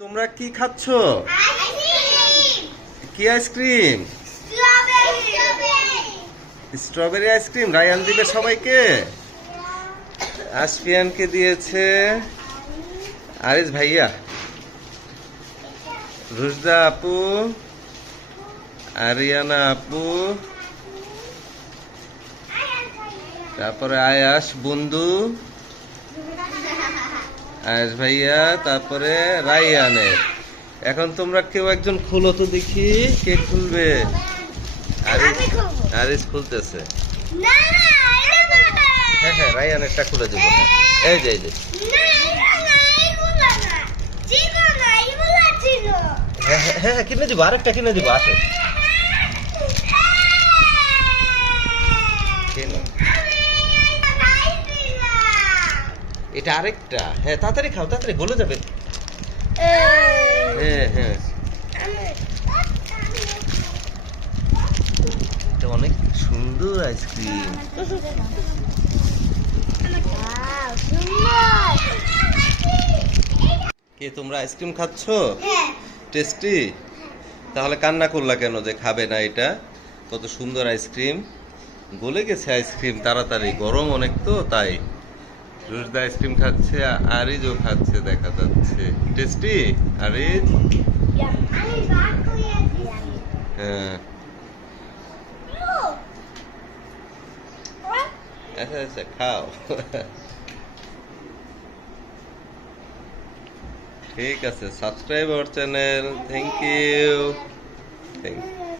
তোমরা কি খাচ্ছ? কি আইসক্রিম? Strawberry ice cream. রায়ান দিবে সবাইকে, আসফিয়ানকে দিয়েছে, আরিস ভাইয়া, রুশদা আপু, আরিয়ানা আপু, তারপরে আয়াস বন্ধু, আয়াস ভাইয়া, তারপরে রায়ানের। এখন তোমরা কেউ একজন খুলো তো দেখি, কে খুলবে? আরিস খুলতেছে। হ্যাঁ হ্যাঁ, রায়ানেরটা খুলে দেবো। এই যে হ্যাঁ হ্যাঁ হ্যাঁ, কিনে দিব, আরেকটা কিনে দিব, আসো। এটা আরেকটা। হ্যাঁ, তাড়াতাড়ি খাও, তাড়াতাড়ি গলে যাবে। হ্যাঁ হ্যাঁ, এটা অনেক সুন্দর আইসক্রিম। কে তোমরা আইসক্রিম খাচ্ছ? টেস্টি। তাহলে কান্না করলা কেন যে খাবে না? এটা কত সুন্দর আইসক্রিম, গলে গেছে আইসক্রিম তাড়াতাড়ি, গরম অনেক তো তাই। রুশদা আইসক্রিম খাচ্ছে, আরিজও খাচ্ছে দেখা যাচ্ছে। টেস্টি আরিজ? হ্যাঁ, আচ্ছা আচ্ছা, খাও। ঠিক আছে, subscribe our channel. Thank you.